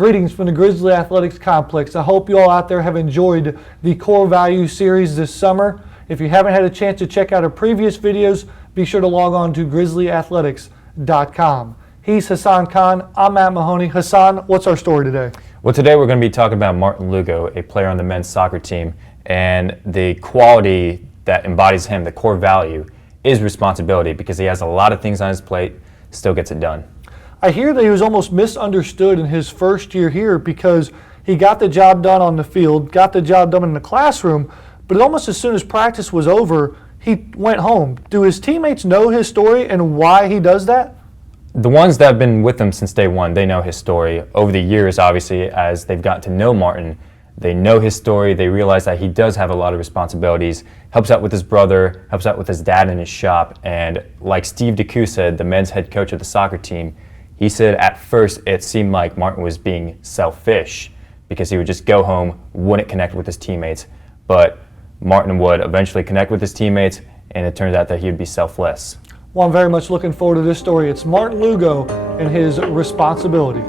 Greetings from the Grizzly Athletics Complex. I hope you all out there have enjoyed the Core Values series this summer. If you haven't had a chance to check out our previous videos, be sure to log on to grizzlyathletics.com. He's Hassan Khan. I'm Matt Mahoney. Hassan, what's our story today? Well, today we're going to be talking about Martin Lugo, a player on the men's soccer team, and the quality that embodies him, the core value, is responsibility, because he has a lot of things on his plate, still gets it done. I hear that he was almost misunderstood in his first year here because he got the job done on the field, got the job done in the classroom, but almost as soon as practice was over, he went home. Do his teammates know his story and why he does that? The ones that have been with him since day one, they know his story. Over the years, obviously, as they've gotten to know Martin, they know his story. They realize that he does have a lot of responsibilities, helps out with his brother, helps out with his dad in his shop. And like Steve DeCoux said, the men's head coach of the soccer team, he said at first it seemed like Martin was being selfish because he would just go home, wouldn't connect with his teammates. But Martin would eventually connect with his teammates, and it turned out that he would be selfless. Well, I'm very much looking forward to this story. It's Martin Lugo and his responsibility.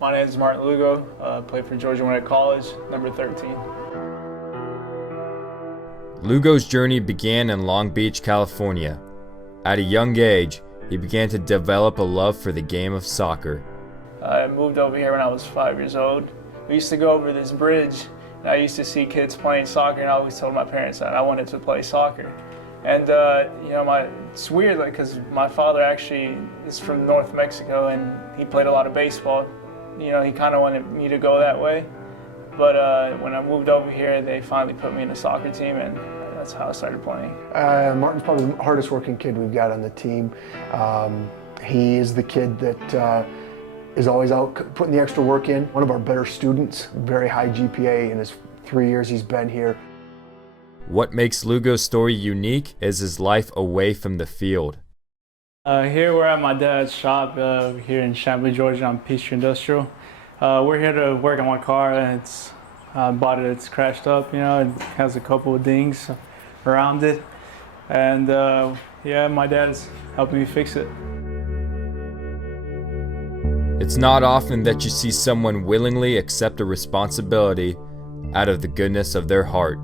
My name is Martin Lugo. Played for Georgia when at college, number 13. Lugo's journey began in Long Beach, California. At a young age, he began to develop a love for the game of soccer. I moved over here when I was 5 years old. We used to go over this bridge, and I used to see kids playing soccer, and I always told my parents that I wanted to play soccer. And it's weird, because my father actually is from North Mexico, and he played a lot of baseball. He kind of wanted me to go that way. But when I moved over here, they finally put me in the soccer team, and that's how I started playing. Martin's probably the hardest working kid we've got on the team. He is the kid that is always out putting the extra work in. One of our better students, very high GPA in his 3 years he's been here. What makes Lugo's story unique is his life away from the field. Here we're at my dad's shop here in Chamblee, Georgia on Peachtree Industrial. We're here to work on my car, and I bought it, it's crashed up, it has a couple of dings around it. And my dad's helping me fix it. It's not often that you see someone willingly accept a responsibility out of the goodness of their heart.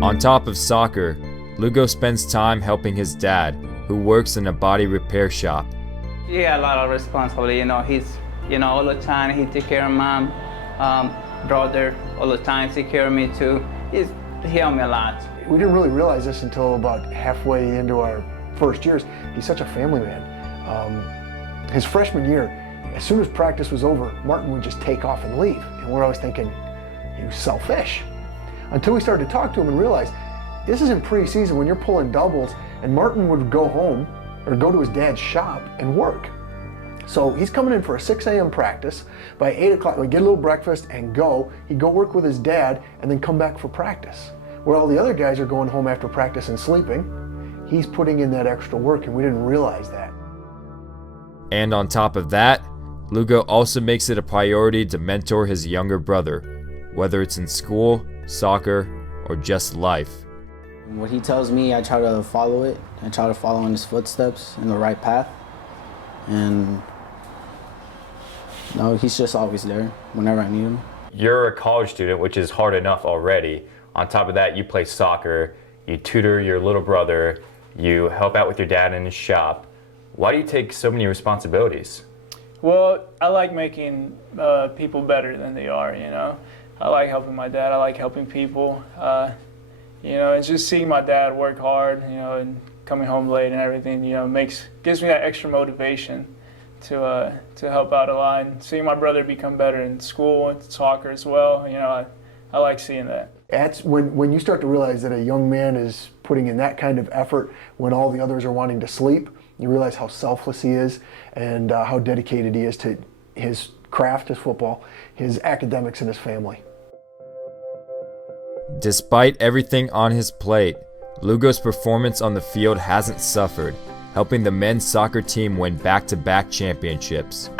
On top of soccer, Lugo spends time helping his dad, who works in a body repair shop. He had a lot of responsibility, he's, all the time he take care of mom, brother, all the time take care of me too. He helped me a lot. We didn't really realize this until about halfway into our first years. He's such a family man. His freshman year, as soon as practice was over, Martin would just take off and leave. And we're always thinking, he was selfish. Until we started to talk to him and realize, this isn't preseason when you're pulling doubles, and Martin would go home or go to his dad's shop and work. So he's coming in for a 6 a.m. practice. By 8 o'clock, we'd get a little breakfast and go. He'd go work with his dad and then come back for practice. Where all the other guys are going home after practice and sleeping, he's putting in that extra work, and we didn't realize that. And on top of that, Lugo also makes it a priority to mentor his younger brother, whether it's in school, soccer, or just life. What he tells me, I try to follow it. I try to follow in his footsteps in the right path. And he's just always there whenever I need him. You're a college student, which is hard enough already. On top of that, you play soccer, you tutor your little brother, you help out with your dad in his shop. Why do you take so many responsibilities? Well, I like making people better than they are, I like helping my dad, I like helping people. And just seeing my dad work hard, and coming home late and everything, gives me that extra motivation to help out a lot. And seeing my brother become better in school and soccer as well, I like seeing that. That's when you start to realize that a young man is putting in that kind of effort when all the others are wanting to sleep. You realize how selfless he is and how dedicated he is to his craft, his football, his academics, and his family. Despite everything on his plate, Lugo's performance on the field hasn't suffered. helping the men's soccer team win back-to-back championships.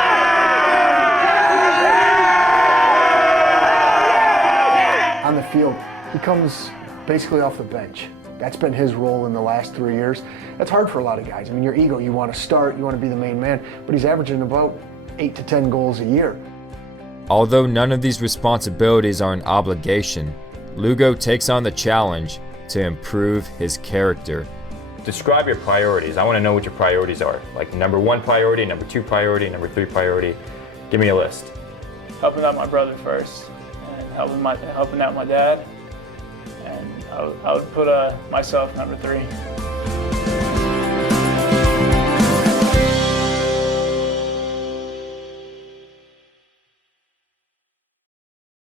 On the field, he comes basically off the bench. That's been his role in the last 3 years. That's hard for a lot of guys. I mean, your ego, you want to start, you want to be the main man, but he's averaging about 8 to 10 goals a year. Although none of these responsibilities are an obligation, Lugo takes on the challenge to improve his character. Describe your priorities. I want to know what your priorities are. Like number 1 priority, number 2 priority, number 3 priority. Give me a list. Helping out my brother first, and helping out my dad, and I would put myself number 3.